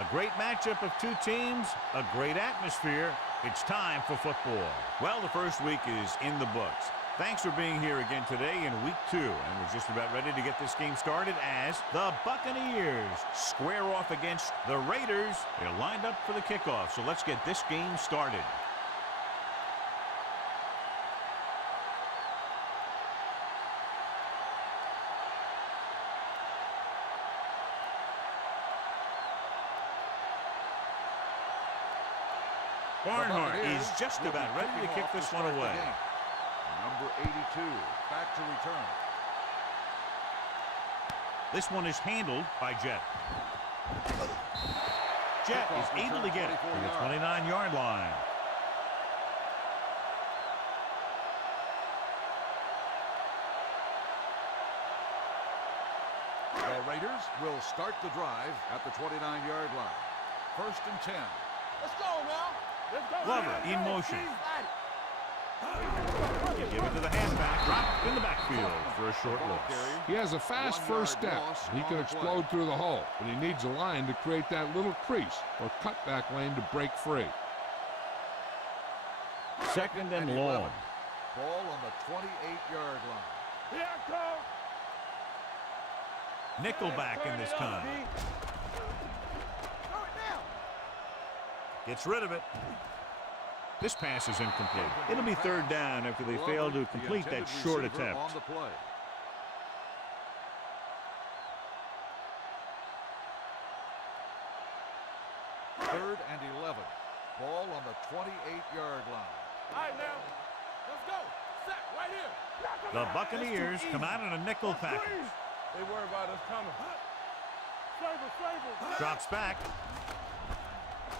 A great matchup of two teams, a great atmosphere. It's time for football. Well, the first week is in the books. Thanks for being here again today in week 2. And we're just about ready to get this game started as the Buccaneers square off against the Raiders. They're lined up for the kickoff, so let's get this game started. Barnhart is just about ready to kick this one away. Number 82, back to return. This one is handled by Jet. Jet is able to get it to the 29-yard line. The Raiders will start the drive at the 29-yard line. 1st and 10. Let's go now. Glover in motion. Give it to the halfback. Drop in the backfield for a short loss. He has a fast first step. He can explode through the hole, but he needs a line to create that little crease or cutback lane to break free. 2nd and long. Ball on the 28-yard line. Here I come. Nickelback in this time. Gets rid of it. This pass is incomplete. It'll be 3rd down after they fail to complete that short attempt. On the play. 3rd and 11. Ball on the 28-yard line. All right, now. Let's go. Sack right here. The Buccaneers come out in a nickel package. They worry about us coming. Flavor. Drops back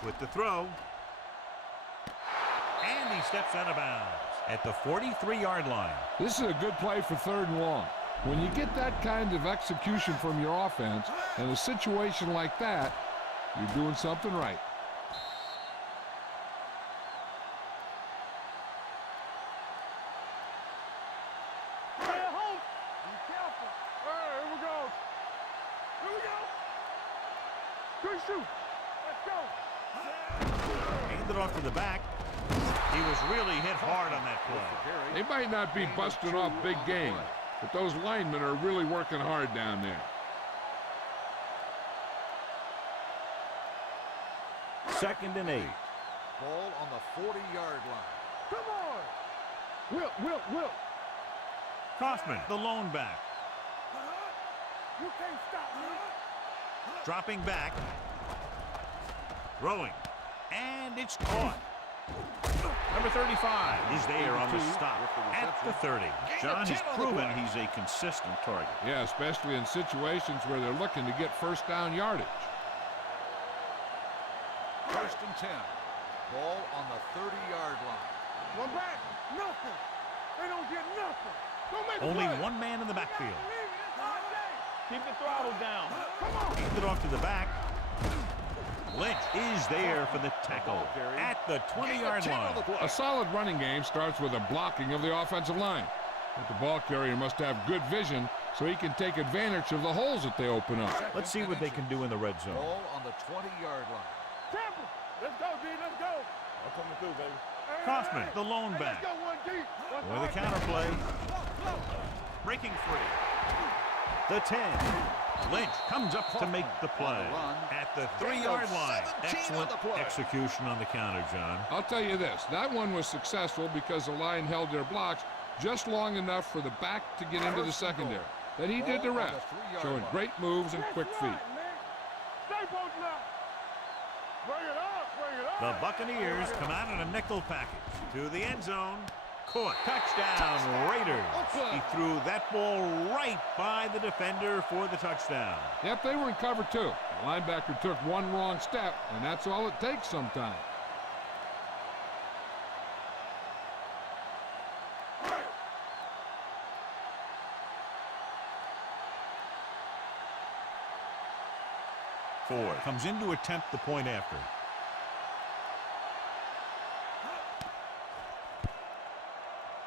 with the throw. And he steps out of bounds at the 43-yard line. This is a good play for 3rd and long. When you get that kind of execution from your offense in a situation like that, you're doing something right. Stay at home. Be careful. All right, here we go. Good shoot. Let's go. Handed off to the back. He was really hit hard on that play. They might not be busting off big game, but those linemen are really working hard down there. 2nd and 8. Ball on the 40-yard line. Come on. Will. Kaufman, the lone back. You can't stop me. Dropping back. Throwing. And it's caught. Number 35 is there on the stop at the 30. John has proven he's a consistent target. Yeah, especially in situations where they're looking to get 1st down yardage. 1st and 10. Ball on the 30-yard line. One back. Nothing. They don't get nothing. Don't make Only one man in the backfield. Keep the throttle down. Come on. Handed off to the back. Lynch is there for the tackle at the 20-yard line. A solid running game starts with a blocking of the offensive line. But the ball carrier must have good vision so he can take advantage of the holes that they open up. Let's see what they can do in the red zone. Ball on the 20-yard line. Tampa. Let's go, D. Let's go. I'm coming through, baby. Kaufman, the lone back. Let's go, 1 deep. With a counterplay. Breaking free. The 10. Lynch comes up to make the play at the 3-yard line. Excellent execution on the counter, John. I'll tell you this, that one was successful because the line held their blocks just long enough for the back to get into the secondary. Then he did the rest, showing great moves and quick feet. Stay posted up. Bring it up. The Buccaneers come out in a nickel package to the end zone. Caught. Touchdown, Raiders. He threw that ball right by the defender for the touchdown. Yep, they were in cover 2. The linebacker took one wrong step, and that's all it takes sometimes. Ford comes in to attempt the point after.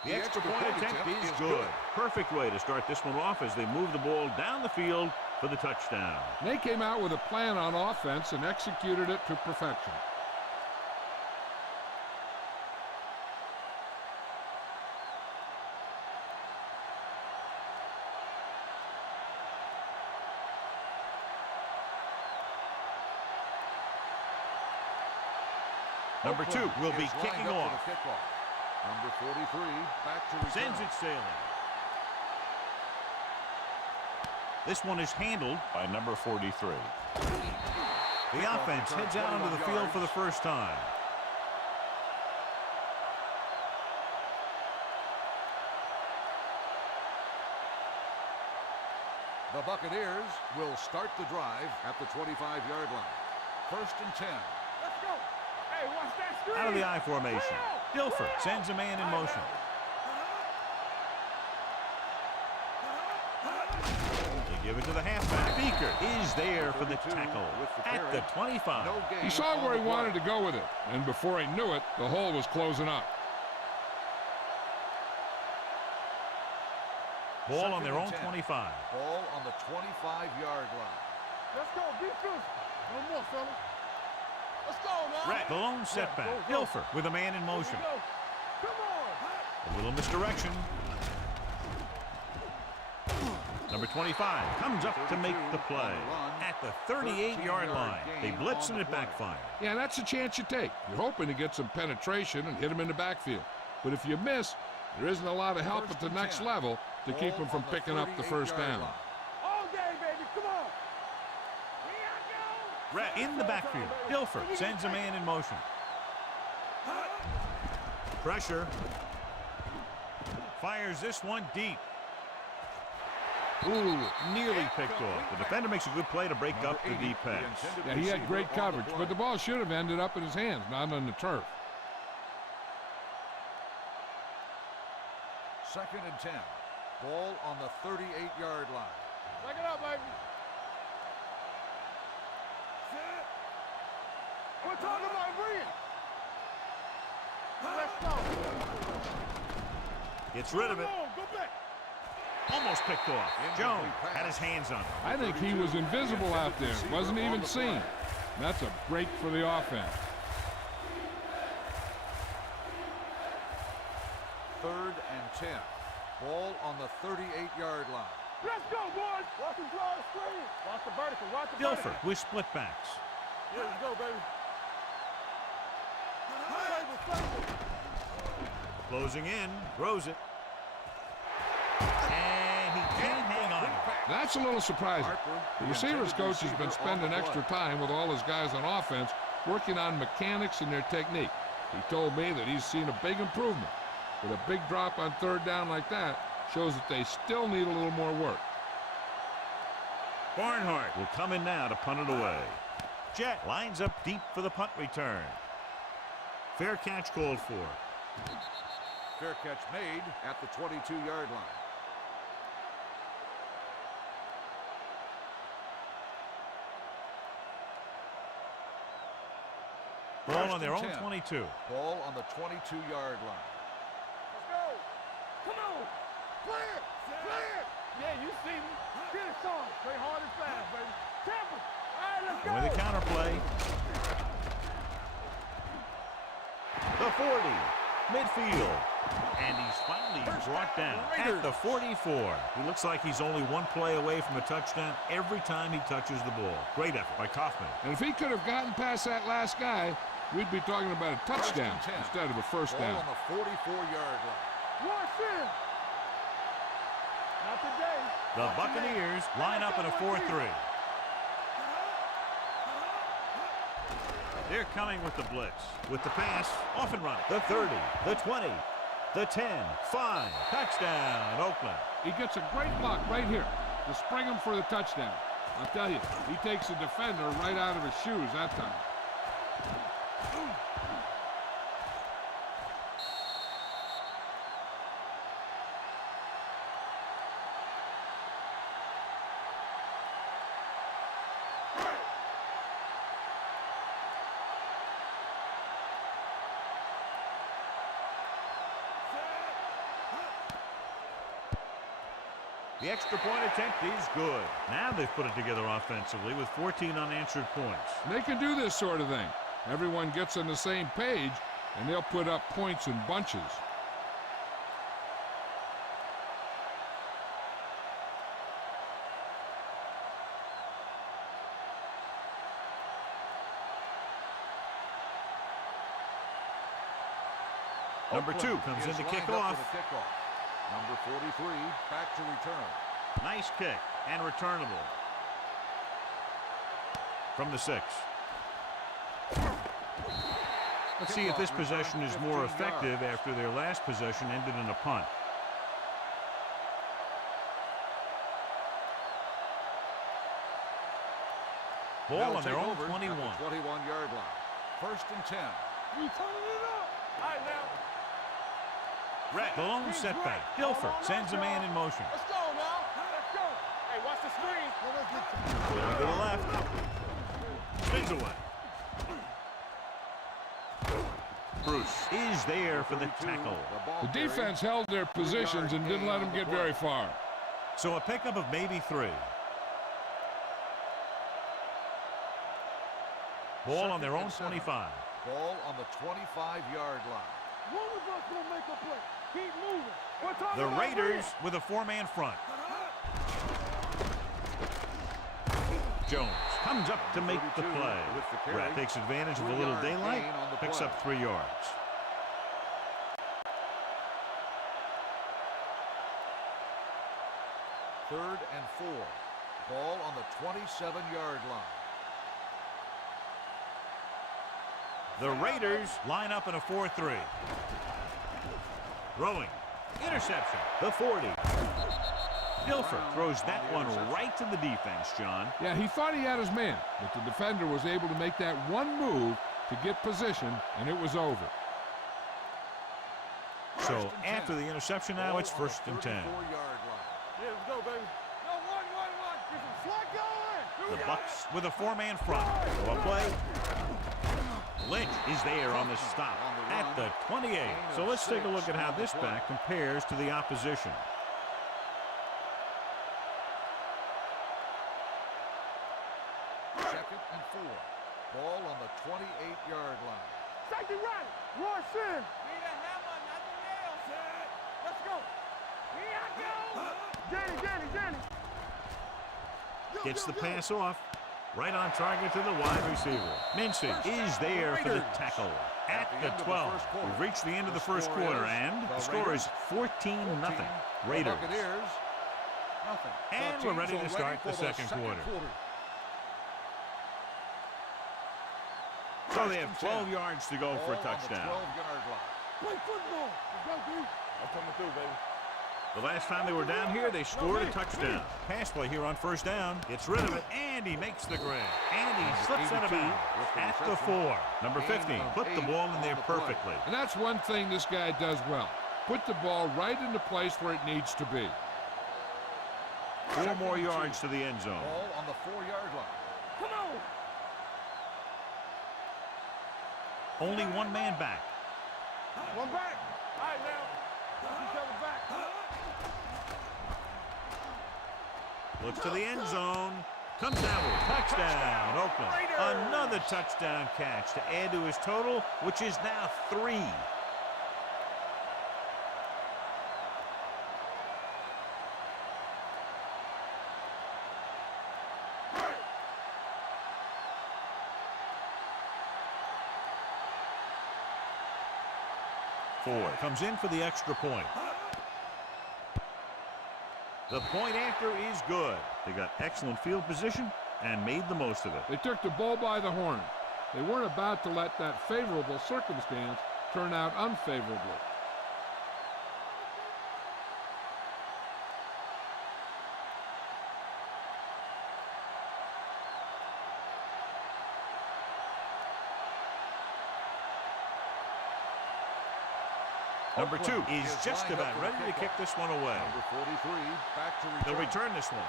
The extra point attempt is good. Perfect way to start this one off as they move the ball down the field for the touchdown. They came out with a plan on offense and executed it to perfection. Number 2 will be kicking off. Number 43 back to return. Sends it sailing. This one is handled by number 43. The offense heads out onto the field for the first time. The Buccaneers will start the drive at the 25-yard line. First and 10. Let's go. Hey, watch that screen. Out of the I formation. Dilfer sends a man in motion. They give it to the halfback. Beaker is there for the tackle at the 25. He saw where he wanted to go with it, and before he knew it, the hole was closing up. Ball on their own 25. Ball on the 25-yard line. Let's go. Be physical. No more, fellas. Let's go, man. Red, the lone setback. Dilfer with a man in motion. Come on. A little misdirection. Number 25 comes up to make the play at the 38-yard line. They blitz and it backfires. Yeah, that's a chance you take. You're hoping to get some penetration and hit him in the backfield. But if you miss, there isn't a lot of help at the next level to keep him from picking up the first down. All day, baby. Come on. Red in the backfield. Dilfer sends a man in motion. Pressure. Fires this one deep. Ooh, nearly picked off. The defender makes a good play to break up the deep pass. Yeah, he had great coverage, but the ball should have ended up in his hands, not on the turf. Second and 10. Ball on the 38-yard line. Back it up, baby. We're talking about bringing. Let's go. Gets rid of it. Go back. Almost picked off. Jones had his hands on it. I think he was invisible out there. Wasn't even seen. That's a break for the offense. Third and 10. Ball on the 38-yard line. Let's go, boys. Watch the draw screen. Watch the vertical. Watch the Dilfer vertical. with split backs. Here we go, baby. Stable. Closing in. Throws it. And he can't hang on. That's a little surprising. The receivers coach has been spending extra time with all his guys on offense working on mechanics and their technique. He told me that he's seen a big improvement. But a big drop on third down like that shows that they still need a little more work. Barnhart will come in now to punt it away. Jet lines up deep for the punt return. Fair catch called for. Fair catch made at the 22-yard line. Ball on their own 22. Ball on the 22-yard line. Let's go. Come on. Play it. Play it. Yeah, you see me. Get it, son. Play hard and fast, baby. Temple. All right, let's go. With the counter play. The 40. Midfield. And he's finally brought down at the 44. He looks like he's only one play away from a touchdown every time he touches the ball. Great effort by Kaufman. And if he could have gotten past that last guy, we'd be talking about a touchdown instead of a first down. Ball on the 44-yard line. Watch him. Not today. The Buccaneers line up in a 4-3. They're coming with the blitz. With the pass, off and running. The 30, the 20, the 10, 5. Touchdown, Oakland. He gets a great block right here to spring him for the touchdown. I'll tell you, he takes the defender right out of his shoes that time. The extra point attempt is good. Now they've put it together offensively with 14 unanswered points. And they can do this sort of thing. Everyone gets on the same page, and they'll put up points in bunches. Number 2 comes in to kick off. Number 43 back to return. Nice kick and returnable. From the 6. Let's see if this possession is more effective after their last possession ended in a punt. Ball on their own 21. 21-yard line. First and 10. You turning it up. All right, now. The lone setback. Dilfer sends a man in motion. Let's go now. Let's go. Hey, watch the screen. Going to the left. Spins away. Bruce is there for the tackle. The defense held their positions and didn't let them get very far. So a pickup of maybe 3. Ball on their own 25. Ball on the 25-yard line. One of us gonna make a play. Keep moving. The Raiders with a 4-man front. Jones comes up to make the play. Rat takes advantage of a little daylight, picks up 3 yards. Third and 4. Ball on the 27-yard line. The Raiders line up in a 4-3. Throwing. Interception. The 40. Dilfer throws that one right to the defense, John. Yeah, he thought he had his man, but the defender was able to make that one move to get position, and it was over. So after the interception now, it's first and 10. Yeah, let's go, baby. No, one. Get some slack going. The Bucs with a 4-man front. One play. Lynch is there on the stop at the 28. So let's take a look at how this back compares to the opposition. Second and 4. Ball on the 28-yard line. Safety right. Rush in. Need a hammer, nothing else. Let's go. Here I go. Danny. Gets the pass off. Right on target to the wide receiver. Mincy is there for the tackle at the 12. We've reached the end of the first quarter, and the score is 14-0. Raiders. And we're ready to start the second quarter. So they have 12 yards to go for a touchdown. Play football. Let's go, dude. I'm coming through, baby. The last time they were down here, they scored a touchdown. Pass play here on first down. Gets rid of it, and he makes the grab. And he slips out of bounds at the 4. Number 15 put the ball in there perfectly. And that's one thing this guy does well. Put the ball right in the place where it needs to be. 4 more yards to the end zone. Ball on the 4-yard line. Come on. Only 1 man back. One back. All right, now. Each other back. Looks to the end zone. Comes down with a touchdown. Oakland. Another touchdown catch to add to his total, which is now 3. Ford comes in for the extra point. The point after is good. They got excellent field position and made the most of it. They took the bull by the horn. They weren't about to let that favorable circumstance turn out unfavorably. Number 2 is just about ready to kick this one away. Number 43 back to return. They'll return this one.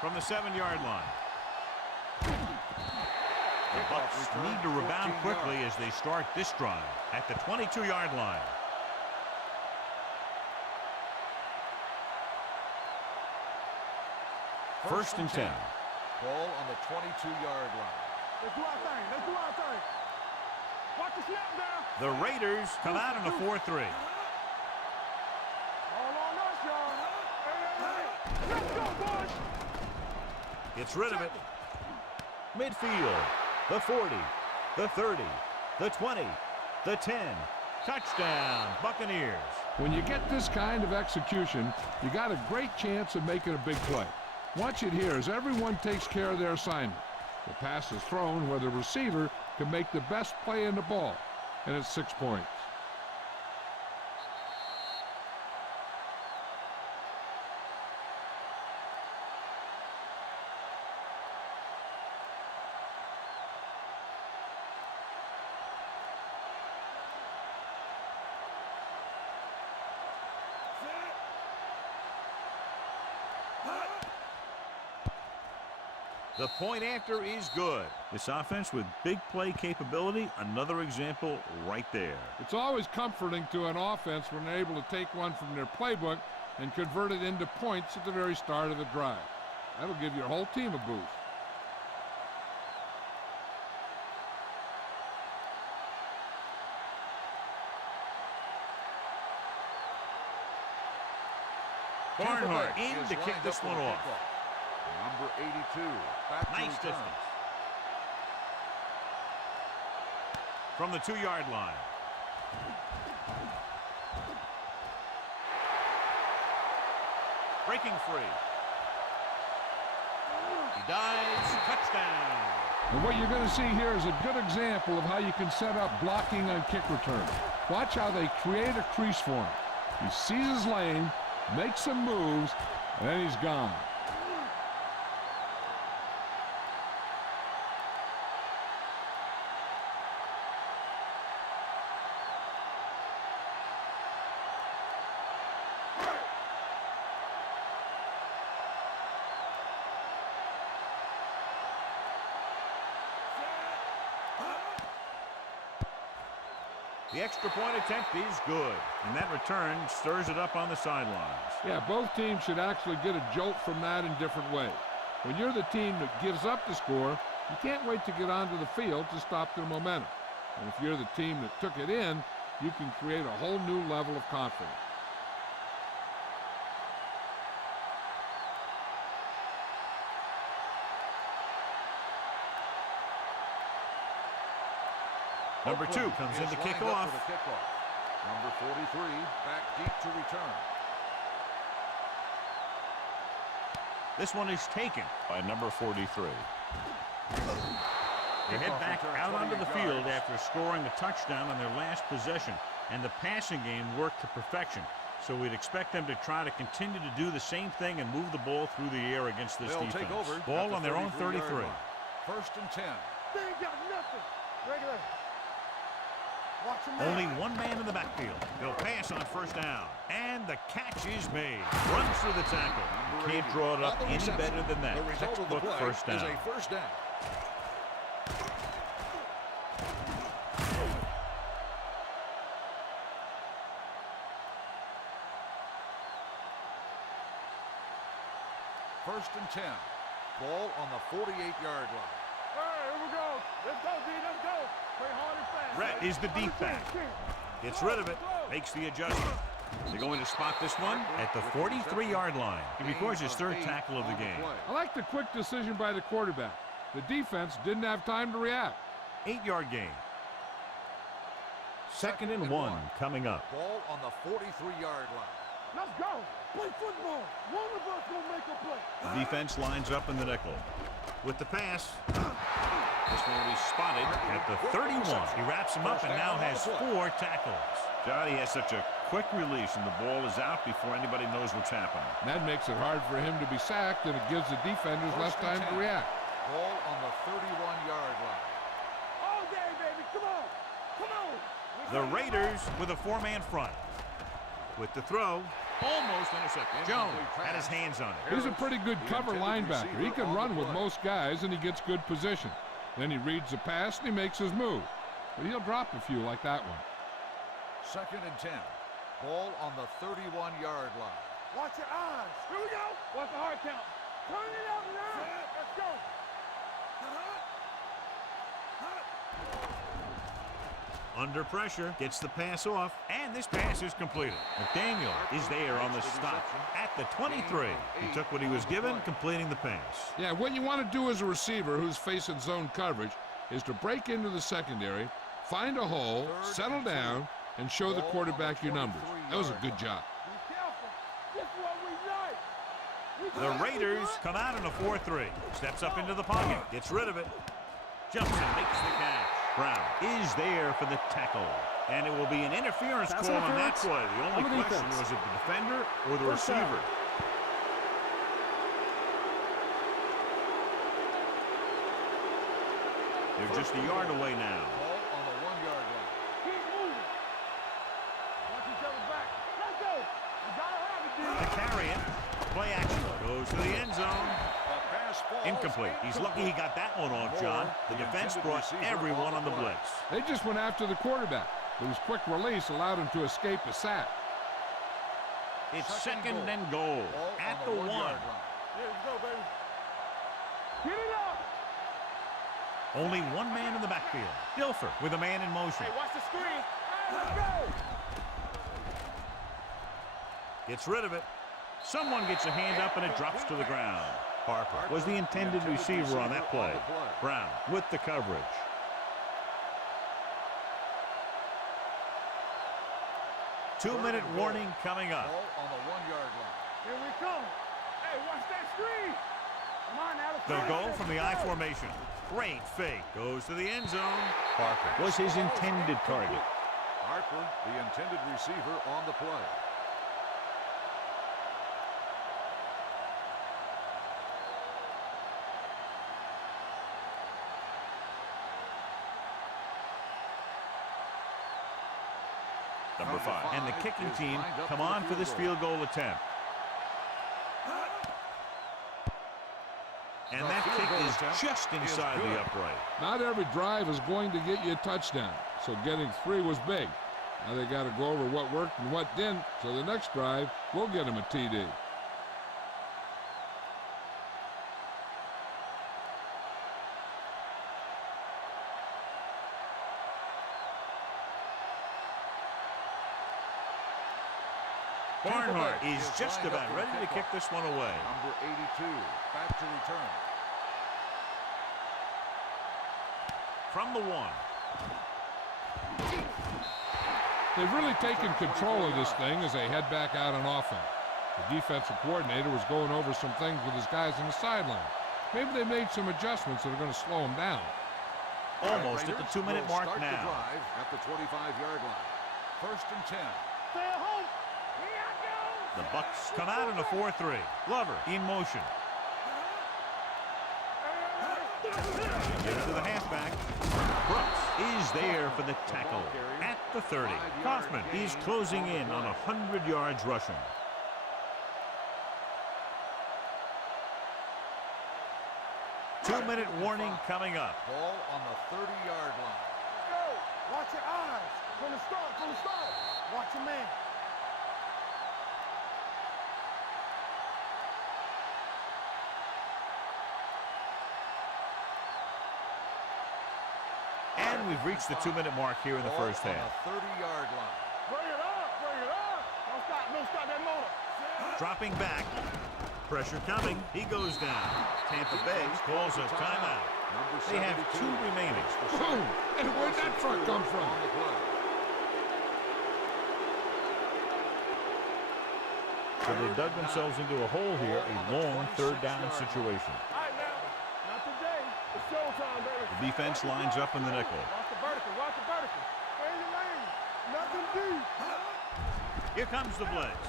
From the 7-yard line. The Bucs need to rebound quickly as they start this drive at the 22-yard line. First and 10. Ball on the 22-yard line. Let's do our thing. Let's do our thing. Watch the snap down. The Raiders come out in a 4-3. All on us, y'all. Hey. Let's go, boys. Gets rid of it. Midfield. The 40. The 30. The 20. The 10. Touchdown, Buccaneers. When you get this kind of execution, you got a great chance of making a big play. Watch it here as everyone takes care of their assignment. The pass is thrown where the receiver can make the best play in the ball, and it's 6 points. The point after is good. This offense with big play capability, another example right there. It's always comforting to an offense when they're able to take one from their playbook and convert it into points at the very start of the drive. That'll give your whole team a boost. Barnhart in Is to kick lined this up for one the off. kickoff. Number 82. Back to Nice return. distance. From the 2-yard line. Breaking free. He dives. Touchdown. And what you're going to see here is a good example of how you can set up blocking on kick return. Watch how they create a crease for him. He sees his lane, makes some moves, and then he's gone. The extra point attempt is good, and that return stirs it up on the sidelines. Yeah, both teams should actually get a jolt from that in different ways. When you're the team that gives up the score, you can't wait to get onto the field to stop their momentum. And if you're the team that took it in, you can create a whole new level of confidence. Number 2 comes in Is to lined kick up off. for the kickoff. Number 43 back deep to return. This one is taken by number 43. They head Kickoff back return, out onto the 28 field yards. after scoring a touchdown on their last possession, and the passing game worked to perfection. So we'd expect them to try to continue to do the same thing and move the ball through the air against this They'll defense. take over Ball at on their own 33-yard 33. line. First and 10. They ain't got nothing. Regular. Watch him Only one man in the backfield. They'll pass on first down. And the catch is made. Runs through the tackle. Number Can't 80. draw it up On the any reception. better than that. The result of the Textbook play first down. is a first down. First and 10. Ball on the 48-yard line. All right, here we go. Let's go, D. Let's go. Play hard and fast. Rhett is the deep back. Gets rid of it. Makes the adjustment. They're going to spot this one at the 43-yard line. He records his third tackle of the game. I like the quick decision by the quarterback. The defense didn't have time to react. 8-yard gain. Second and 1 coming up. Ball on the 43-yard line. Let's go. Play football. One of us gonna make a play. The defense lines up in the nickel. With the pass. This one will be spotted at the 31. He wraps him up and now has 4 tackles. Johnny has such a quick release and the ball is out before anybody knows what's happening. That makes it hard for him to be sacked, and it gives the defenders less First and time to 10. react. Ball on the 31-yard line. All day, baby. Come on. Come on. The Raiders with a 4-man front. With the throw, almost intercepted. Jones had his hands on it. He's a pretty good The cover intended linebacker. He receiver can on run the with play. most guys, and he gets good position. Then he reads the pass, and he makes his move. But he'll drop a few like that one. Second and 10. Ball on the 31-yard line. Watch your eyes. Here we go. Watch the hard count. Turn it up now. Let's go. Under pressure, gets the pass off, and this pass is completed. McDaniel is there on the stop at the 23. He took what he was given, completing the pass. Yeah, what you want to do as a receiver who's facing zone coverage is to break into the secondary, find a hole, settle down, and show the quarterback your numbers. That was a good job. Be careful. This is what we like. The Raiders come out in a 4-3. Steps up into the pocket, gets rid of it, jumps and makes the catch. Brown is there for the tackle. And it will be an interference call on that play. The only question was it the defender or the receiver? They're just a yard away now. Ball on the 1-yard line. Keep moving. Watch each other back. Let's go. You gotta have it, dude. To carry it, play action goes to the end zone. Incomplete. He's lucky he got that one off, John. The defense brought everyone on the blitz. They just went after the quarterback, but his quick release allowed him to escape a sack. It's second and goal at the 1. Yeah, let's go, baby. Get it up. Only one man in the backfield. Dilfer with a man in motion. Hey, watch the screen. Hey, let's go. Gets rid of it. Someone gets a hand up and it drops to the ground. Harper was the intended receiver on that play. Brown with the coverage. Two-minute warning coming up. Ball on the 1-yard line. Here we come. Hey, watch that screen. Come on now. They'll go from the I formation. Great fake. Goes to the end zone. Harper was his intended target. Harper, the intended receiver on the play. Number 5. And the kicking team come on for this field goal attempt. And that kick is just inside the upright. Not every drive is going to get you a touchdown, so getting 3 was big. Now they got to go over what worked and what didn't, so the next drive will get them a TD. Barnhart is just about ready to kick this one away. Number 82, back to return. From the 1. They've really taken control of this thing as they head back out on offense. The defensive coordinator was going over some things with his guys on the sideline. Maybe they made some adjustments that are going to slow them down. Almost at the 2-minute mark Start now. the drive at the 25-yard line. First and 10. Stay at home. Here I go. The Bucs come out in a 4-3. Glover in motion. Get it to the halfback. Brooks is there for the tackle at the 30. Kaufman is closing in on 100 yards rushing. Two-minute warning coming up. Ball on the 30-yard line. Go. Watch your eyes. From the start. From the start. Watch your man. And we've reached the 2-minute mark here in the first half. On the 30-yard line. Bring it up. Bring it up. Don't stop. Don't stop that motor. Dropping back. Pressure coming. He goes down. Tampa Bay calls a timeout. They have 2 remaining. Boom! And where'd that truck come from? On the play. So they dug themselves into a hole here, a long 3rd down situation. All right, now. Not today. It's showtime, baby. The defense lines up in the nickel. Watch the vertical. Watch the vertical. Stay in your lane. Nothing deep. Here comes the blitz.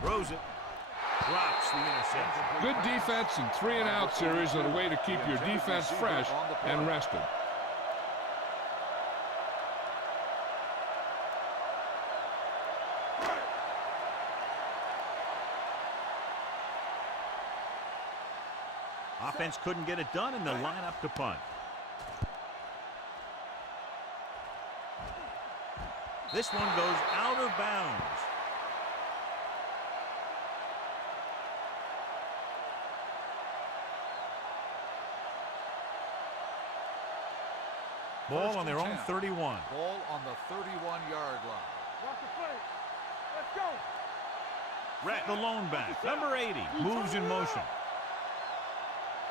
Throws it. Drops the interception. Good defense and 3-and-out series are the way to keep your defense fresh and rested. Offense couldn't get it done, and they'll line up to punt. This one goes out of bounds. Ball on their own 31. Ball on the 31-yard line. Watch the play. Let's go. Rat the lone back, number 80, moves in motion.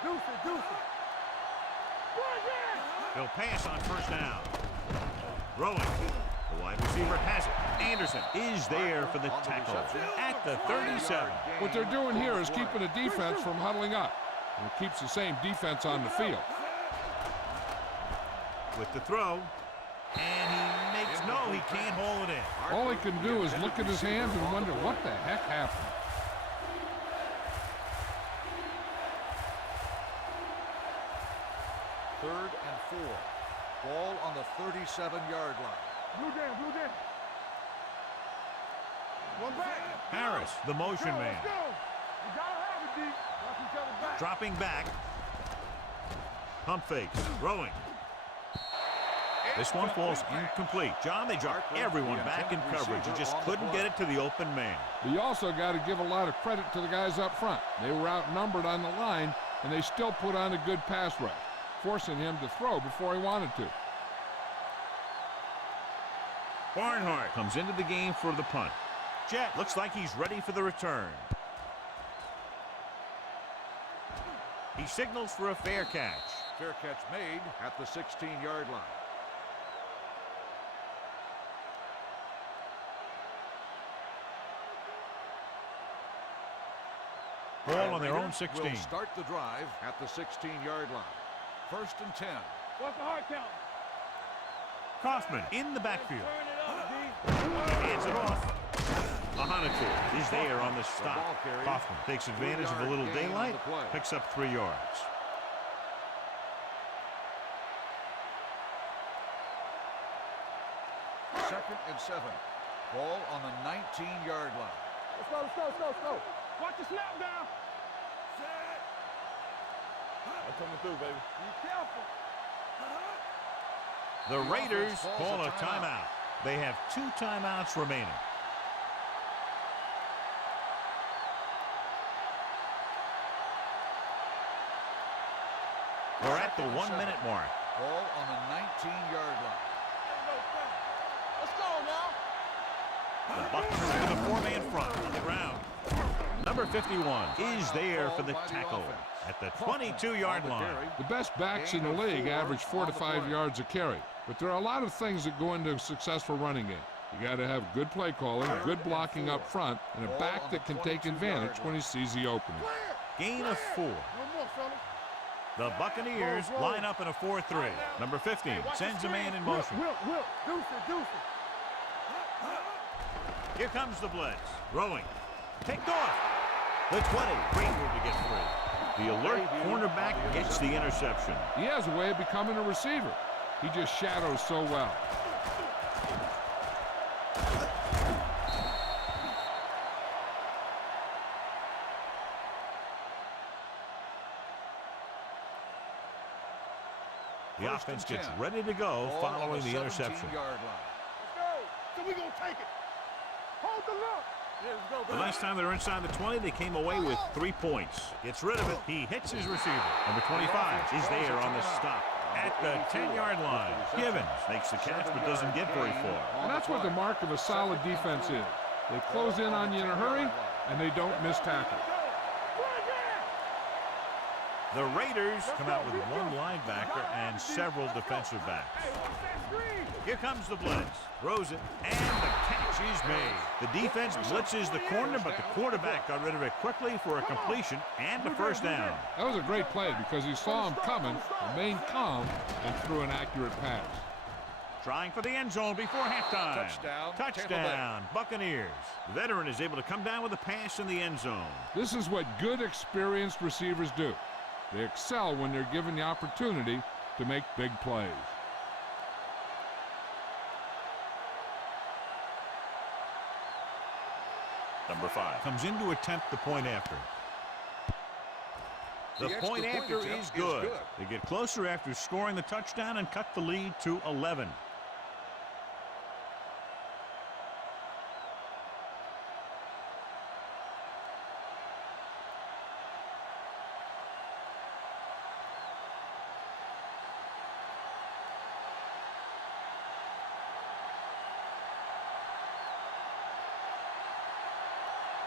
Deuce it, deuce it. They'll pass on first down. Throwing. The wide receiver has it. Anderson is there for the tackle at the 37. What they're doing here is keeping the defense from huddling up. And it keeps the same defense on the field. With the throw. And he makes no, he can't hold it in. All he can do is look at his hands and wonder what the heck happened. Third and 4. Ball on the 37-yard line. Blue jam, blue jam. One back. Harris, the motion man. Let's go. You gotta have it, D. Watch each other back. Dropping back. Pump fakes. Throwing. This one falls incomplete. John, they dropped everyone back in coverage. He just couldn't get it to the open man. But you also got to give a lot of credit to the guys up front. They were outnumbered on the line, and they still put on a good pass rush, forcing him to throw before he wanted to. Barnhart comes into the game for the punt. Jet looks like he's ready for the return. He signals for a fair catch. Fair catch made at the 16-yard line. Ball on their own 16. Will start the drive at the 16-yard line. First and 10. What's the hard count? Kaufman in the backfield. Turn it up, D. Hands it off. Ahanaku is there on the stop. Kaufman takes advantage of a little daylight, picks up 3 yards. Second and 7. Ball on the 19-yard line. Let's go, let's go, let's go, let's go. Watch the snap down. I'm coming through, baby. Be careful. The Raiders call a timeout. They have 2 timeouts remaining. We're at the 1-minute mark. Ball on the 19-yard line. Let's go now. The Bucs with a 4-man front on the ground. Number 51 is there for the tackle at the 22-yard line. The best backs in the league average 4 to 5 yards a carry, but there are a lot of things that go into a successful running game. You got to have good play calling, good blocking up front, and a back that can take advantage when he sees the opening. Gain of 4. One more, fellas. The Buccaneers line up in a 4-3. Number 15 sends a man in motion. Will, deuce it, deuce it. Here comes the blitz. Throwing. Picked off. The 20. Great move to get free. The alert cornerback gets the interception. He has a way of becoming a receiver. He just shadows so well. The offense gets ready to go following the interception. Let's go. So we're going to take it. Hold the look. Yeah, let's go. The last time they were inside the 20, they came away with 3 points. Gets rid of it. He hits his receiver. Number 25 is there on the stop at the 10-yard line. Givens makes the catch but doesn't get very far. And that's what the mark of a solid defense is. They close in on you in a hurry, and they don't miss tackle. The Raiders come out with 1 linebacker and several defensive backs. Here comes the blitz. Throws it, and the catch is made. The defense blitzes the corner, but the quarterback got rid of it quickly for a completion and a first down. That was a great play because he saw him coming, remained calm, and threw an accurate pass. Trying for the end zone before halftime. Touchdown, Buccaneers. The veteran is able to come down with a pass in the end zone. This is what good, experienced receivers do. They excel when they're given the opportunity to make big plays. Number 5 comes in to attempt the point after. The point after is good. They get closer after scoring the touchdown and cut the lead to 11.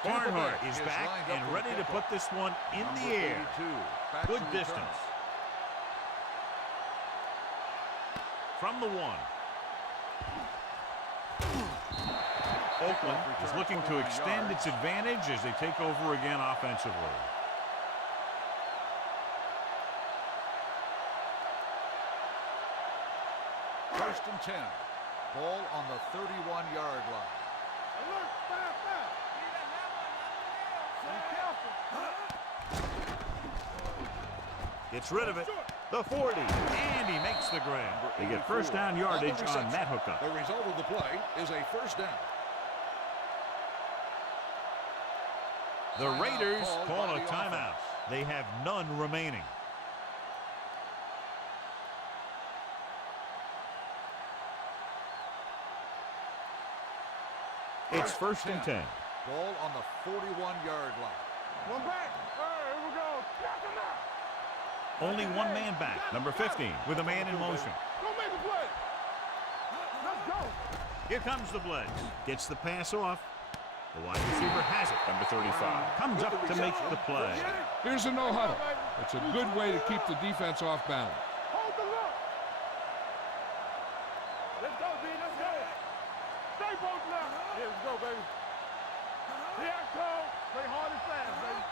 Barnhart is back and ready to put this one in the air. Good distance. From the 1. Oakland is looking to extend its advantage as they take over again offensively. First and 10. Ball on the 31-yard line. Alert, fire, fire. Be careful. Gets rid of it. The 40. And he makes the grab. They get first down yardage on that hookup. The result of the play is a first down. The Raiders call a timeout. They have none remaining. It's first and 10. Ball on the 41-yard line. One back. Here we go. Knock him out. Only one man back, number 15, with a man in motion. Go make a play. Let's go. Here comes the blitz. Gets the pass off. The wide receiver has it, number 35. Comes up to make the play. Here's a no-huddle. It's a good way to keep the defense off balance. Hold the look. Let's go, D. Let's go. Stay both left. Here we go, baby. Here I come. Play hard and fast, baby.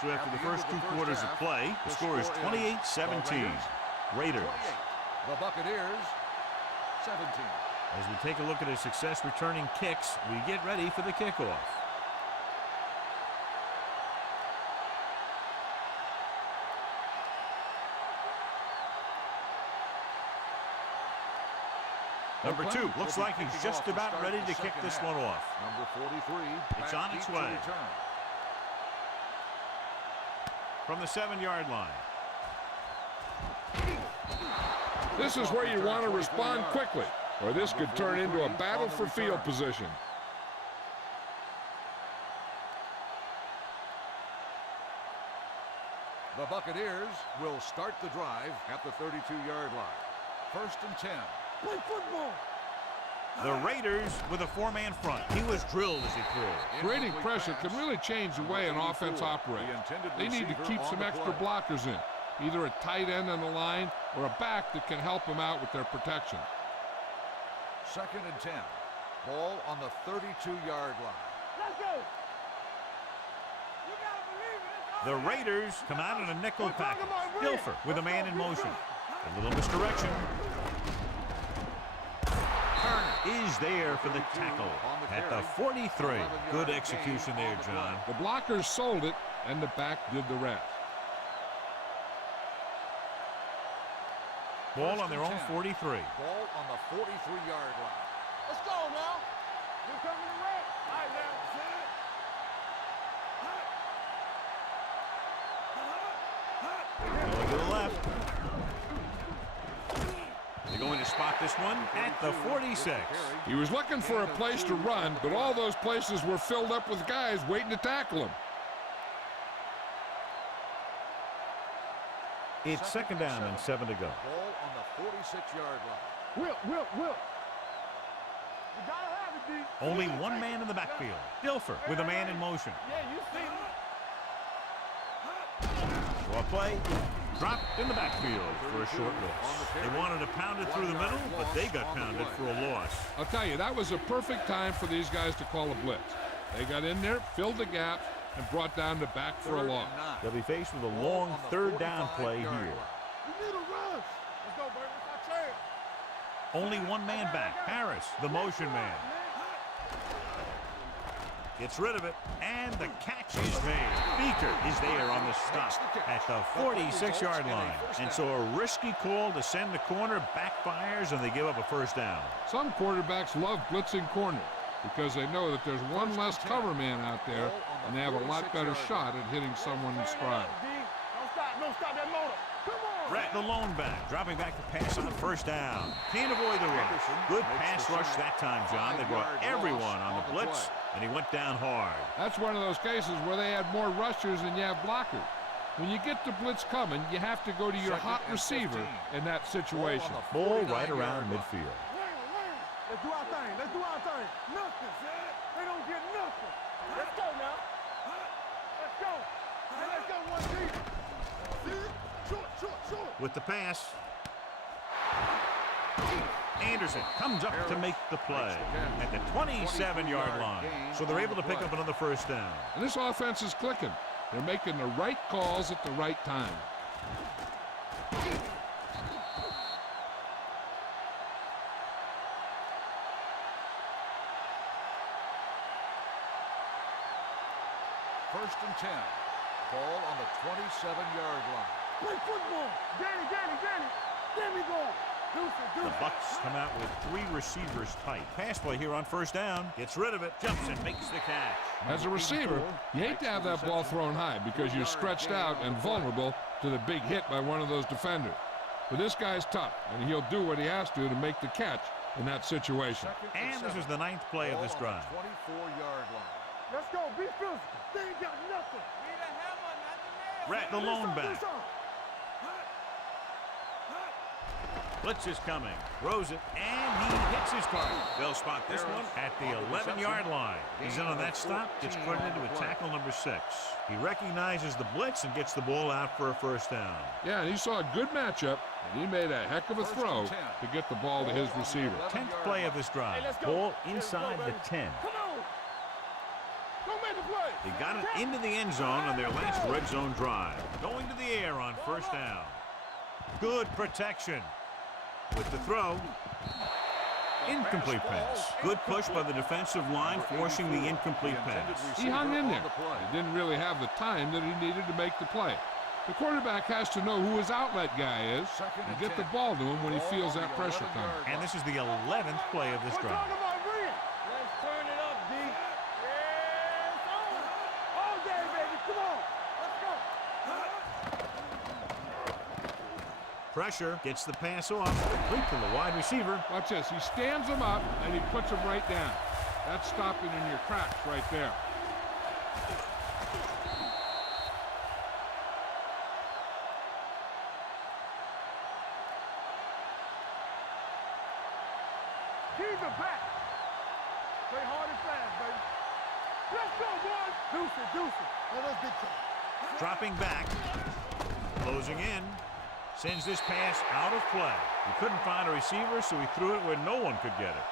So after the first 2 quarters of play, the score is 28-17. Raiders. The Buccaneers, 17. As we take a look at his success returning kicks, we get ready for the kickoff. Number 2 looks like he's just about ready to kick this one off. Number 43. It's on its way. From the 7-yard line. This is where you want to respond quickly, or this could turn into a battle for field position. The Buccaneers will start the drive at the 32-yard line. First and 10. Play football. The Raiders with a 4-man front. He was drilled as he threw. Creating pressure can really change the way an offense operates. They need to keep some extra blockers in, either a tight end on the line or a back that can help them out with their protection. Second and 10. Ball on the 32-yard line. Let's go. You gotta believe it. The Raiders come out in a nickel package. Dilfer with a man in motion. A little misdirection. Turner is there for the tackle at the 43. Good execution there, John. The blockers sold it, and the back did the rest. Ball on their own 43. Ball on the 43-yard line. Let's go now. Here coming the red. All right, now. Going to the left. They're going to spot this one at the 46. He was looking for a place to run, but all those places were filled up with guys waiting to tackle him. It's second down and 7 to go. Ball on the 46-yard line. Will. You gotta have it, D. Only one man in the backfield. Dilfer with a man in motion. Yeah, you see him. Short play. Dropped in the backfield for a short loss. They wanted to pound it through the middle, but they got pounded for a loss. I'll tell you, that was a perfect time for these guys to call a blitz. They got in there, filled the gaps, and brought down the back for a loss. They'll be faced with a long third down play here. You need a rush. Let's go, baby. It's our chance. Only one man back. Harris, the motion man. Gets rid of it, and the catch is made. Beaker is there on the stop at the 46-yard line. And so a risky call to send the corner backfires, and they give up a first down. Some quarterbacks love blitzing corners because they know that there's one less cover man out there, and they have a lot better shot at hitting someone in stride. Don't stop that motor. Come on. Rat the lone back, dropping back to pass on the first down. Can't avoid the rush. Good pass rush that time, John. They brought everyone on the blitz, and he went down hard. That's one of those cases where they had more rushers than you have blockers. When you get the blitz coming, you have to go to your hot receiver in that situation. Ball right around midfield. Let's do our thing. Let's do our thing. Nothing. They don't get nothing. Let's go now. Let's go. Hey, let's go one deep. Short. With the pass. Anderson comes up to make the play at the 27-yard line. So they're able to pick up another first down. And this offense is clicking. They're making the right calls at the right time. First and 10. Ball on the 27-yard line. Play football. Danny. There we go. The Bucs come out with 3 receivers tight. Pass play here on first down. Gets rid of it. Jumps and makes the catch. As a receiver, you hate to have that ball thrown high because you're stretched out and vulnerable to the big hit by one of those defenders. But this guy's tough, and he'll do what he has to make the catch in that situation. And this is the 9th play of this drive. 24-yard line. Let's go. Be physical. They ain't got nothing. Need a hammer, not the nail. Rat the lone back. Blitz is coming. Throws it, and he hits his target. They'll spot this one at the 11-yard line. He's in on that stop. Gets credited with tackle number 6. He recognizes the blitz and gets the ball out for a first down. Yeah, and he saw a good matchup, and he made a heck of a throw to get the ball to his receiver. 10th play of this drive. Ball inside the 10. Come on. Go make the play. They got it into the end zone on their last red zone drive. Going to the air on first down. Good protection. With the throw. Incomplete pass. Good push by the defensive line, forcing the incomplete pass. He hung in there. He didn't really have the time that he needed to make the play. The quarterback has to know who his outlet guy is and get the ball to him when he feels that pressure coming. And this is the 11th play of this drive. Let's turn it up, D. Yes, all day, baby. Come on. Let's go. Pressure, gets the pass off, complete to the wide receiver. Watch this. He stands him up, and he puts him right down. That's stopping in your tracks right there. Keep it back. Play hard and fast, baby. Let's go, boys. Deuce it. Oh, that's big time. Dropping back, closing in. Sends this pass out of play. He couldn't find a receiver, so he threw it where no one could get it.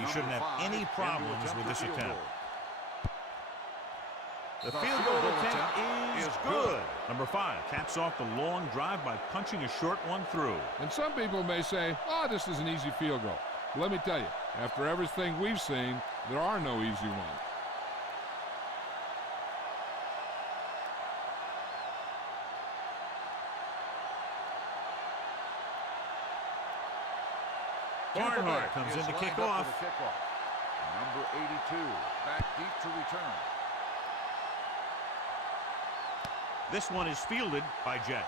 He shouldn't have any problems with this attempt. The field goal attempt is good. Number 5 caps off the long drive by punching a short one through. And some people may say, oh, this is an easy field goal. Let me tell you, after everything we've seen, there are no easy ones. Barnhart comes in to kick off. Number 82, back deep to return. This one is fielded by Jet.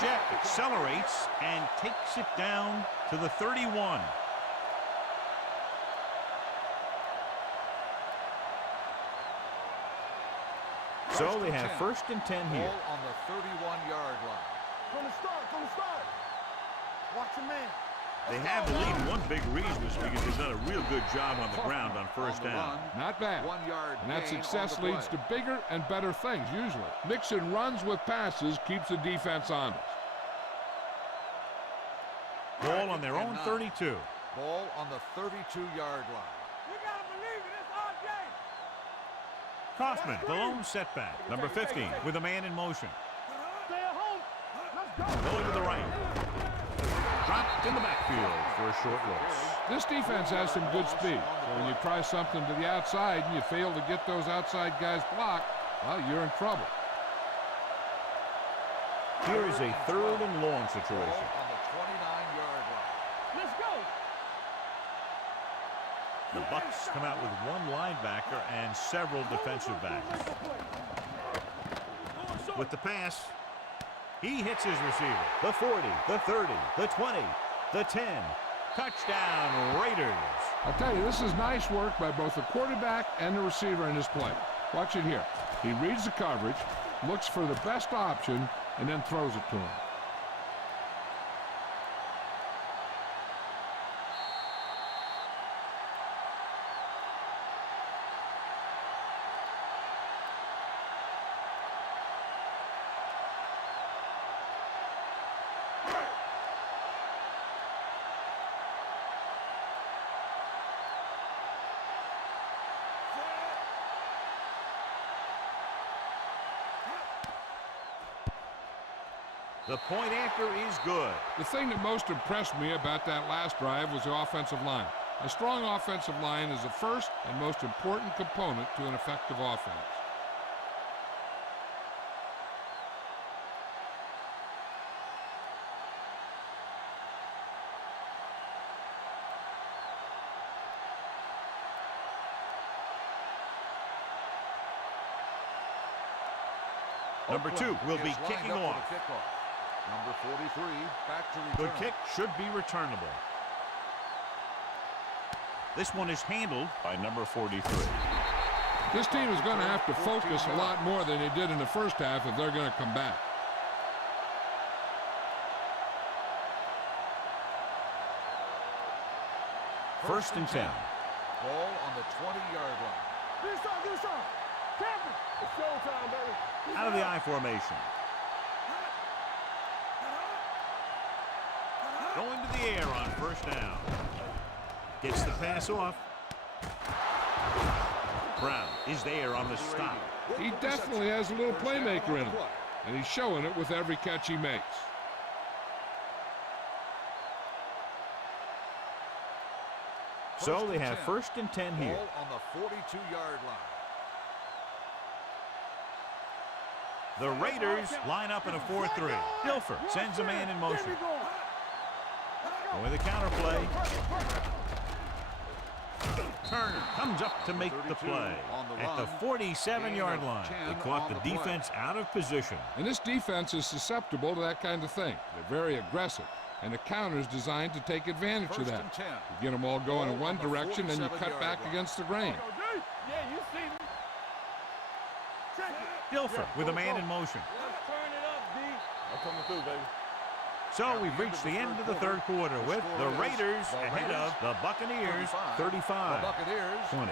Jet accelerates and takes it down to the 31. So they have first and 10 here. Ball on the 31-yard line. From the start. Watch your man. They have the lead. One big reason is because they've done a real good job on the ground on first down. Not bad. 1 yard And that gain success on the leads play. to bigger and better things, usually. Mixing runs with passes keeps the defense honest. Ball on their own 32. Ball on the 32-yard line. You gotta believe it. It's our game. Kaufman, the lone setback. Number 15 with a man in motion. Stay at home. Let's go. Going to the right. Dropped in the backfield for a short loss. This defense has some good speed. So when you try something to the outside and you fail to get those outside guys blocked, well, you're in trouble. Here is a 3rd and long situation. Ball on the 29-yard line. Let's go. The Bucs come out with 1 linebacker and several defensive backs. With the pass, he hits his receiver. The 40, the 30, the 20, the 10, Touchdown, Raiders. I'll tell you, this is nice work by both the quarterback and the receiver in this play. Watch it here. He reads the coverage, looks for the best option, and then throws it to him. The point after is good. The thing that most impressed me about that last drive was the offensive line. A strong offensive line is the first and most important component to an effective offense. Number 2 will be kicking off. Number 43 back to return. The kick should be returnable. This one is handled by number 43. This team is going to have to focus a lot more than they did in the first half if they're going to come back. First and 10. Ball on the 20-yard line. Do something. Tampa. It's showtime, baby. Out of the I formation. Going to the air on first down. Gets the pass off. Brown is there on the stop. He definitely has a little playmaker in him, and he's showing it with every catch he makes. So they have first and 10 here. Ball on the 42-yard line. The Raiders line up in a 4-3. Dilfer sends a man in motion. With a counter play. Turner comes up to make the play. At the 47-yard line, they caught the defense out of position. And this defense is susceptible to that kind of thing. They're very aggressive, and the counter is designed to take advantage of that. You get them all going in one direction, and you cut back against the grain. Yeah, you see me. Check it. Dilfer with a man in motion. Let's turn it up, D. I'm coming through, baby. So we've reached the end of the third quarter with the Raiders ahead of the Buccaneers 35-20.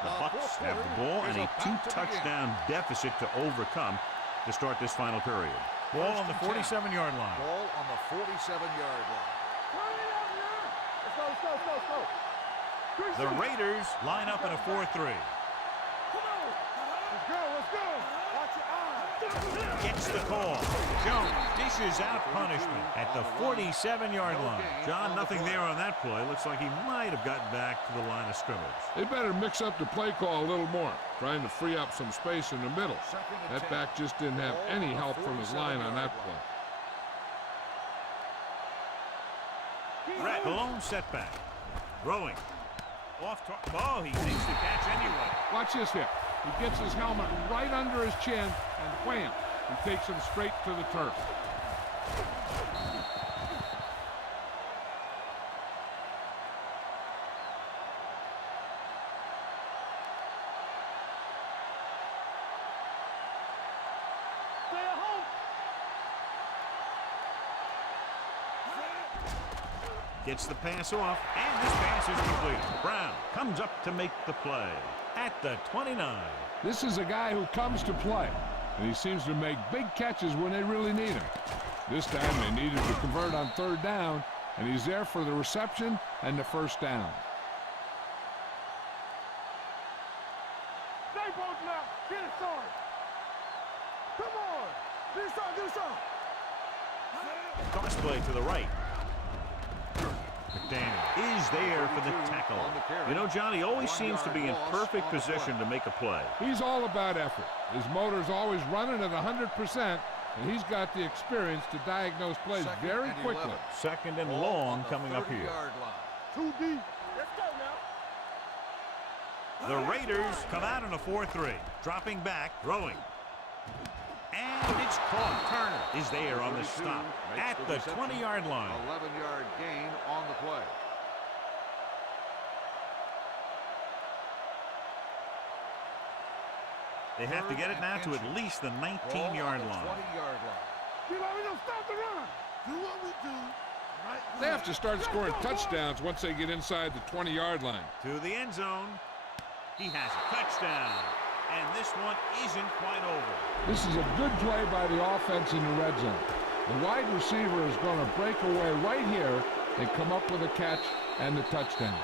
The Bucs have the ball and a 2-touchdown deficit to overcome to start this final period. Ball on the 47-yard line. Ball on the 47-yard line. Turn it up now. Let's go. The Raiders line up in a 4-3. Come on. Let's go. Watch your eyes. Gets the call. Jones dishes out punishment at the 47-yard line. John, nothing there on that play. Looks like he might have gotten back to the line of scrimmage. They better mix up the play call a little more, trying to free up some space in the middle. That back just didn't have any help from his line on that play. Red, the lone setback. Throwing. Off to ball. He takes the catch anyway. Watch this here. He gets his helmet right under his chin, and wham, he takes him straight to the turf. Stay at home. Gets the pass off, and this pass is complete. Brown comes up to make the play at the 29. This is a guy who comes to play, and he seems to make big catches when they really need him. This time they needed to convert on third down, and he's there for the reception and the first down. Stay both now. Get it started. Come on. Do something. Toss play to the right. McDaniel is there for the tackle. You know, John, he always seems to be in perfect position to make a play. He's all about effort. His motor's always running at 100%, and he's got the experience to diagnose plays very quickly. Second and long coming up here. 2 deep. Let's go now. The Raiders come out in a 4-3. Dropping back, throwing. And it's is caught. Turner is there on the stop at the 20-yard line. 11-yard gain on the play. They have to get it now to at least the 19-yard line. 20-yard line. You know, we don't stop the run. Do what we do. Right. They have to start scoring touchdowns once they get inside the 20-yard line. To the end zone. He has a touchdown. And this one isn't quite over. This is a good play by the offense in the red zone. The wide receiver is going to break away right here and come up with a catch and the touchdown.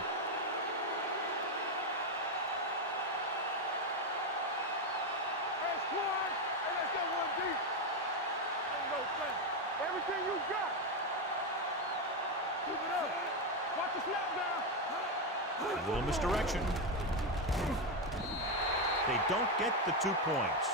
Hey, squad. Hey, let's get one deep. Ain't no thing. Everything you got. Keep it up. Watch the snap down. A little misdirection. They don't get the 2 points.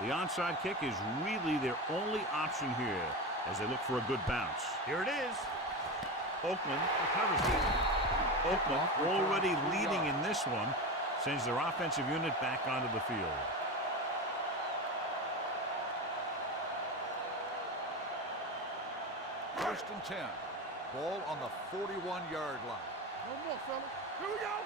The onside kick is really their only option here as they look for a good bounce. Here it is. Oakland recovers it. Oakland already leading in this one, sends their offensive unit back onto the field. First and 10. Ball on the 41-yard line. No more, fellas. Here we go.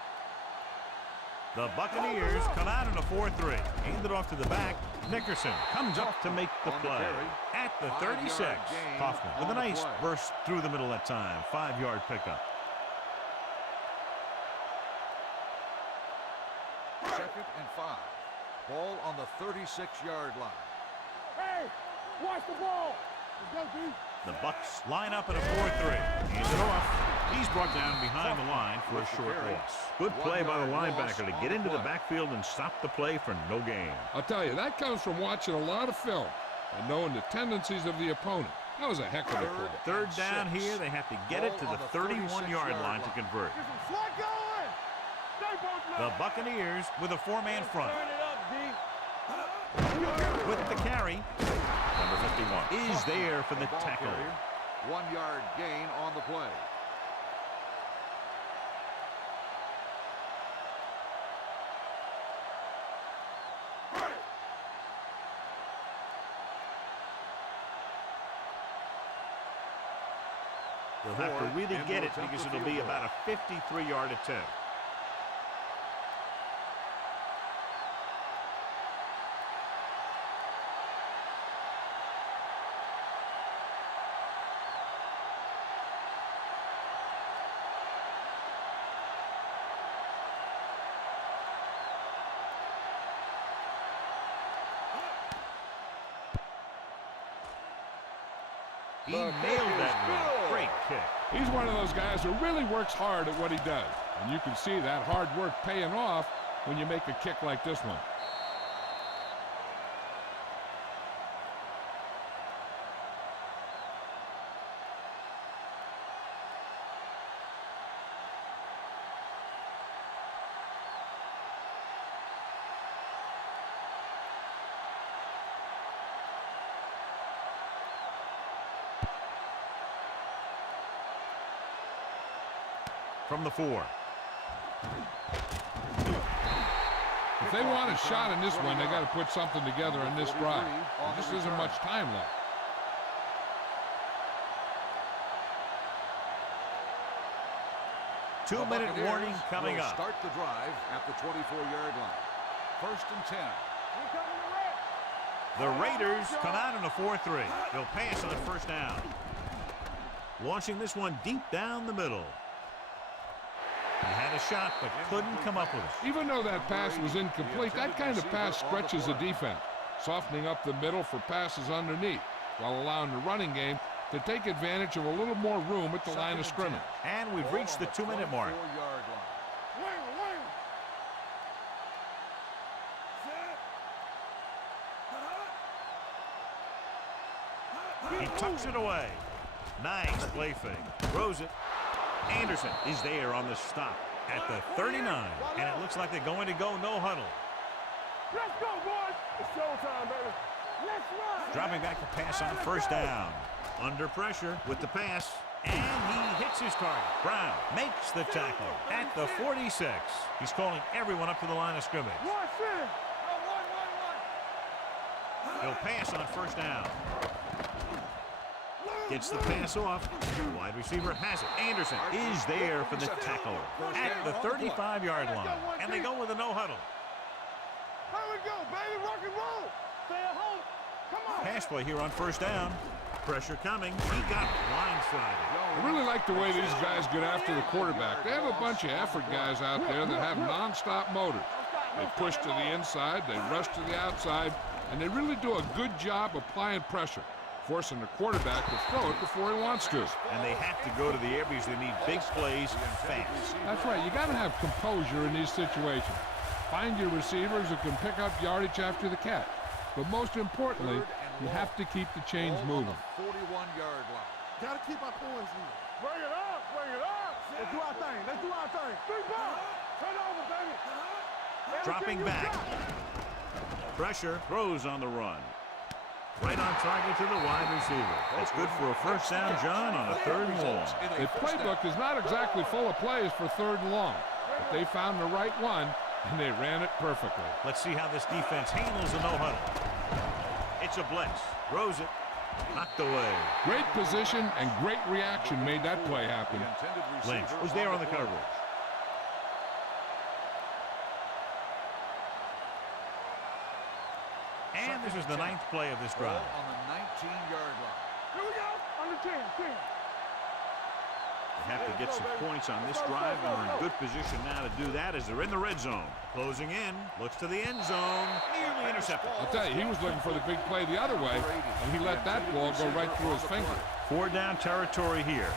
The Buccaneers come out in a 4-3. Hand it off to the back. Nickerson comes up to make the play. At the 36, Kaufman with a nice burst through the middle that time. 5-yard pickup. Second and 5. Ball on the 36-yard line. Hey, watch the ball. Let's go, D. The Bucs line up in a 4-3. Hands it off. He's brought down behind the line for a short loss. Good play by the linebacker to get into the backfield and stop the play for no gain. I'll tell you, that comes from watching a lot of film and knowing the tendencies of the opponent. That was a heck of a play. Third down here. They have to get it to the 31-yard line to convert. Get some slot going. Stay both The Buccaneers with a 4-man front. Turn it up, D. With the carry, number 51 is there for the tackle. 1-yard gain on the play. They'll have to really get it because it'll be about a 53-yard attempt. He nailed that one. Great kick. He's one of those guys who really works hard at what he does. And you can see that hard work paying off when you make a kick like this one. From the 4. If they want a shot in this one, they got to put something together in this drive. There just isn't much time left. Two-minute warning coming up. Start the drive at the 24-yard line. First and 10. The Raiders come out in a 4-3. They'll pass on first down. Launching this one deep down the middle. He had a shot, but couldn't come up with it. Even though that pass was incomplete, that kind of pass stretches the defense, softening up the middle for passes underneath, while allowing the running game to take advantage of a little more room at the line of scrimmage. And we've reached the 2-minute mark. He tucks it away. Nice play fake. Throws it. Anderson is there on the stop at the 39. And it looks like they're going to go no huddle. Let's go, boys. It's showtime, baby. Let's run. Dropping back to pass on first down. Under pressure with the pass. And he hits his target. Brown makes the tackle at the 46. He's calling everyone up to the line of scrimmage. He'll pass on first down. Gets the pass off. The wide receiver has it. Anderson is there for the tackle at the 35-yard line. And they go with a no huddle. Here we go, baby. Rock and roll. Stay at home. Come on. Pass play here on first down. Pressure coming. He got blindsided. I really like the way these guys get after the quarterback. They have a bunch of effort guys out there that have nonstop motors. They push to the inside, they rush to the outside, and they really do a good job applying pressure, forcing the quarterback to throw it before he wants to. And they have to go to the air because they need big plays fast. That's right. You got to have composure in these situations. Find your receivers who can pick up yardage after the catch. But most importantly, you have to keep the chains moving. 41-yard line. Gotta keep our points here. Bring it up. Bring it up. Let's do our thing. Let's do our thing. 3 balls. Turn over, baby. Dropping back. Pressure, throws on the run. Right on target to the wide receiver. That's good for a first down, John, on a 3rd and long. The playbook is not exactly full of plays for 3rd and long, but they found the right one, and they ran it perfectly. Let's see how this defense handles the no huddle. It's a blitz. Throws it. Knocked away. Great position and great reaction made that play happen. Lynch was there on the coverage. And this is the 9th play of this drive. On the 19-yard line. Here we go. Under 10. They have to get some points on this drive, and they're in good position now to do that as they're in the red zone. Closing in, looks to the end zone, nearly intercepted. I'll tell you, he was looking for the big play the other way, and he let that ball go right through his finger. 4 down territory here.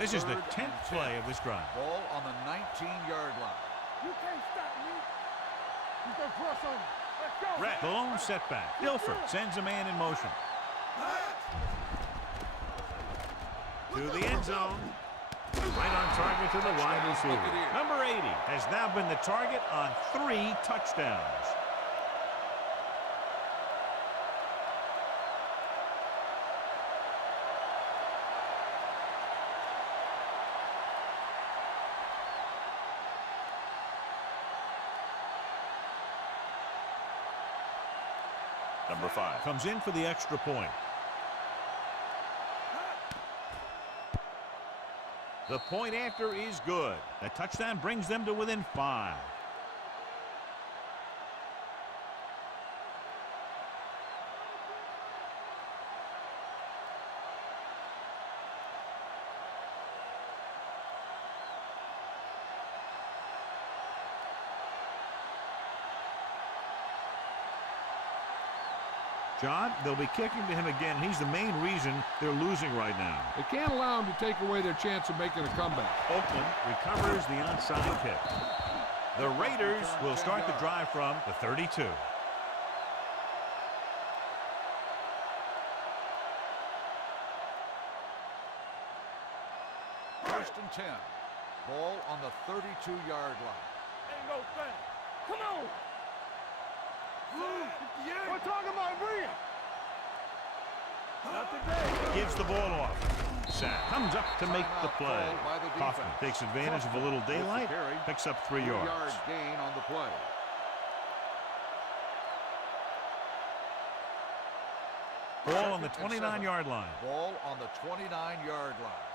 This is the 10th play of this drive. Ball on the 19-yard line. You can't stop me. You can cross on me. Let's go. Red, the lone setback. Dilfer sends a man in motion. To the end zone. Right on target to the wide receiver. Number 80 has now been the target on 3 touchdowns. Number 5 comes in for the extra point. The point after is good. The touchdown brings them to within 5. John, they'll be kicking to him again. He's the main reason they're losing right now. They can't allow him to take away their chance of making a comeback. Oakland recovers the onside kick. The Raiders will start the drive from the 32. First and 10. Ball on the 32-yard line. Ain't no thing. Come on. We're talking about bringing. Not today. Gives the ball off. Sack comes up to make the play. Kaufman takes advantage of a little daylight, picks up 3 yards. 3-yard gain on the play. Ball on the 29-yard line. Ball on the 29-yard line.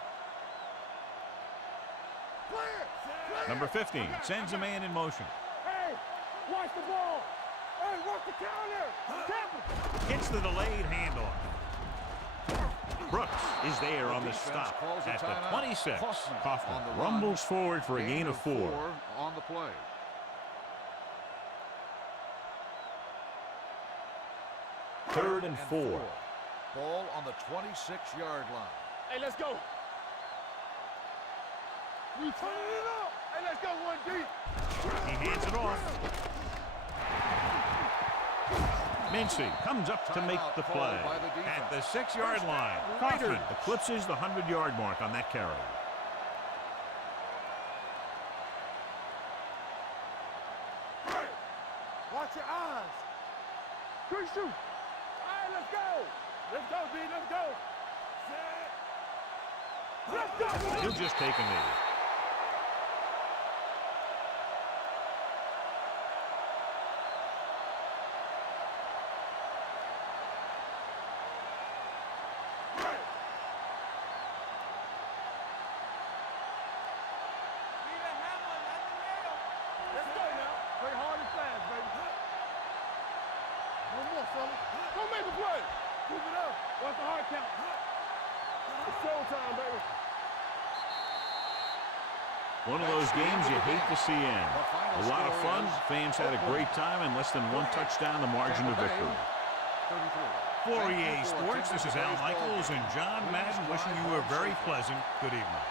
Number 15 sends a man in motion. Hey, watch the ball. Hey, watch the counter. Tap it. Hits the delayed handoff. Brooks is there on the stop at the 26. Kaufman rumbles forward for a gain of 4. On the play. Third and 4. Ball on the 26-yard line. Hey, let's go. We turn it up. Hey, let's go 1 deep. He hands it off. Mincy comes up to make the play at the 6-yard line. Kaufman eclipses the 100-yard mark on that carry. Watch your eyes. Quick shoot. All right, let's go. Let's go, D. Let's go. Let's go. He'll just take a knee. Let's go now. Play hard and fast, baby. One more, fella. Don't make a play. Move it up. Watch the hard count. It's showtime, baby. One of those games you hate to see end. A lot of fun. Fans had a great time, and less than one touchdown the margin of victory. 33. For EA Sports, this is Al Michaels and John Madden wishing you a very pleasant good evening.